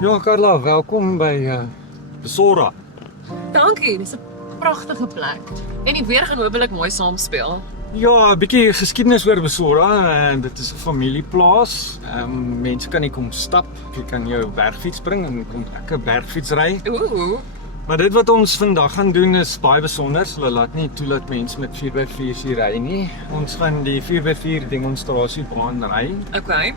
Ja, Carla, welkom by Besora. Dankie, dis 'n pragtige plek. En die weer gaan hopelik mooi saamspeel. Ja, 'n bietjie geskiedenis oor Besora en dit is 'n familieplaas. Mense kan hier kom stap, jy kan jou bergfiets bring en kom lekker bergfiets ry. Ooh, Maar dit wat ons vandag gaan doen is baie besonder. Hulle laat nie toe dat mense met 4x4 hier ry nie. Ons gaan die 4x4 demonstrasiebaan ry. okay.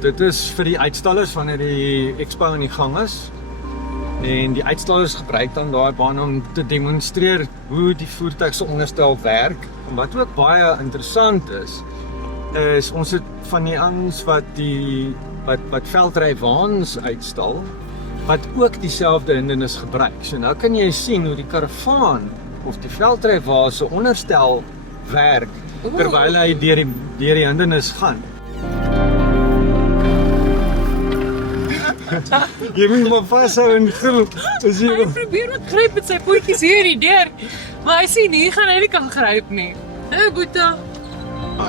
Dit is vir die uitstallers wanneer die expo aan die gang is. En die uitstallers gebruik dan daai baan om te demonstreer hoe die voertuig se onderstel werk. En wat ook baie interessant is ons het van die ouens wat veldrywaans uitstal wat ook dieselfde hindernis gebruik. So nou kan jy sien hoe die karavaan of die veldrywa se onderstel werk terwyl hy deur die hindernis gaan. Jy moet maar vashou en gril. Hy probeer wat gryp met sy voetjies hier die deur. Maar hy sien nie, gaan hy nie kan gryp nie. Boeta.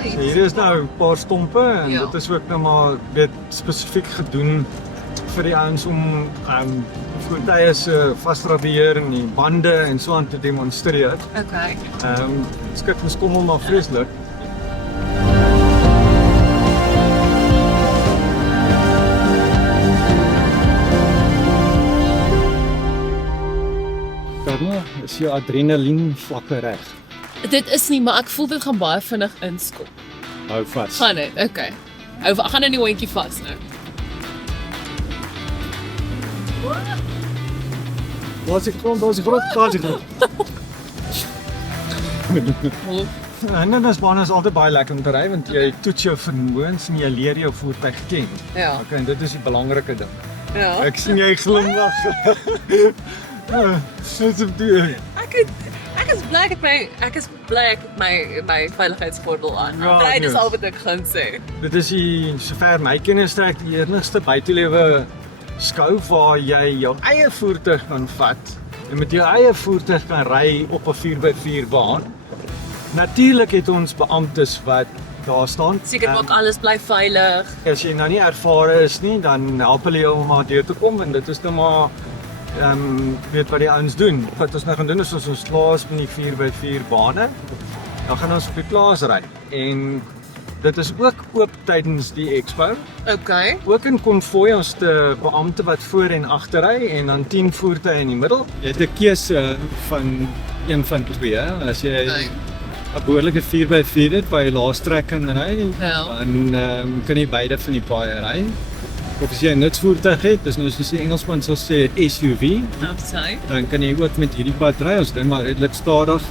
Hier is nou 'n paar stompe en Ja. dit is ook nou maar spesifiek gedoen vir die ouens om voertuie se vasradiëer en die bande en so aan te demonstreer. Okay. Skik ons kom maar vreeslik. Carla, is jou adrenalien vlakke reg? Dit is nie, maar ek voel dit gaan baie vinnig inskop. Hou vas. Gaan dit? Okay. Ek gaan in die hondjie vas nou. Waar is die grond? Daar is die grond. En dan is baan is altyd baie lekker om te ry want jy toets jou vermoëns en jy leer jou voertuig ken. Ja. Okay, en dit is die belangrike ding. Ja. Ek sien jy glimlag. Dit is die. Ek is bly ek het my veiligheidsgordel aan. Ja, Dit is nee. al wat ek gaan sê. Dit is die sover my kennis strek die enigste buitelewe skou waar jy jou eie voertuig kan vat en met jou eie voertuig kan ry op 'n 4x4 baan. Natuurlik het ons beamptes wat daar staan. Seker maak alles bly veilig. As jy nou nie ervare is nie, dan help hulle jou om maar deur te kom en dit is nou maar weet wat die ouens doen. Wat ons nou gaan doen is ons klaar is met die 4x4 bane. Dan gaan ons op die plaas ry en dit is ook oop tydens die expo. Okay. Ook in konvooi ons te beampte wat voor en agter ry en dan 10 voertuie in die middel. Jy het 'n keuse van een van twee. As jy 'n behoorlike 4x4 het waar jy laastrek kan ry, Ja. dan kan jy beide van die paaie ry. Of as jy 'n nutsvoertuig het, dis nou soos die Engelsman sal sê SUV, Absoluut. dan kan jy ook met hierdie pad ry. Ons ry maar redelik stadig.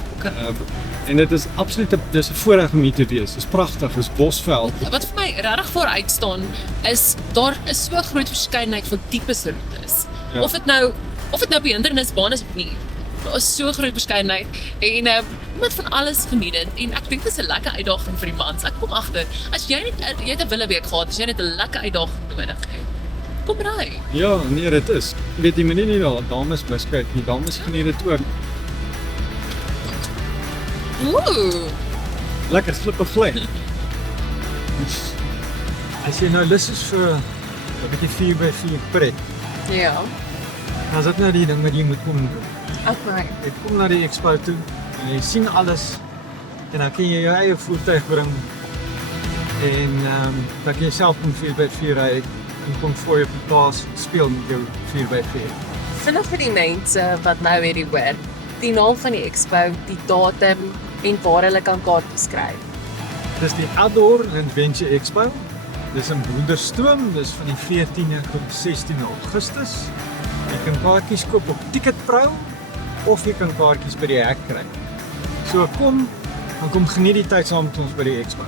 En dit is absoluut 'n voorreg om hier te wees. Dit is pragtig, dit is bosveld. Wat vir my regtig vooruit staan is daar is so 'n groot verskeidenheid van tipe roetes. Ja. Of dit nou op die hindernisbaan is of nie. Daar is so 'n groot verskeidenheid en iemand van alles geniet dit en ek dink dit is 'n lekker uitdaging vir die mans. Ek kom agter, as jy het 'n willeweek gehad, as jy net 'n lekker uitdaging nodig het. Kom ry. Ja, nee, dit is. Weet jy, moenie nie daar dames miskyk nie. Dames geniet dit ook. Ooh. Lekker flippe vlei. As jy nou lus is vir 'n bietjie 4x4 pret, Ja. dan is dit nou die ding wat jy moet kom doen. Okay. Jy kom na die expo toe en jy sien alles en dan kan jy jou eie voertuig bring en dan kan jy self kom 4x4 ry en kom voor jou op die plaas speel met jou 4x4. Vinnig vir die mense wat nou hierdie hoor, die naam van die expo, die datum en waar hulle kan kaartjies kry. Dis die Outdoor Adventure Expo. Dis in Broederstroom, dis van die 14de tot 16de Augustus. Jy kan kaartjies koop op Ticketpro of jy kan kaartjies by die hek kry. So kom geniet die tyd saam met ons by die expo.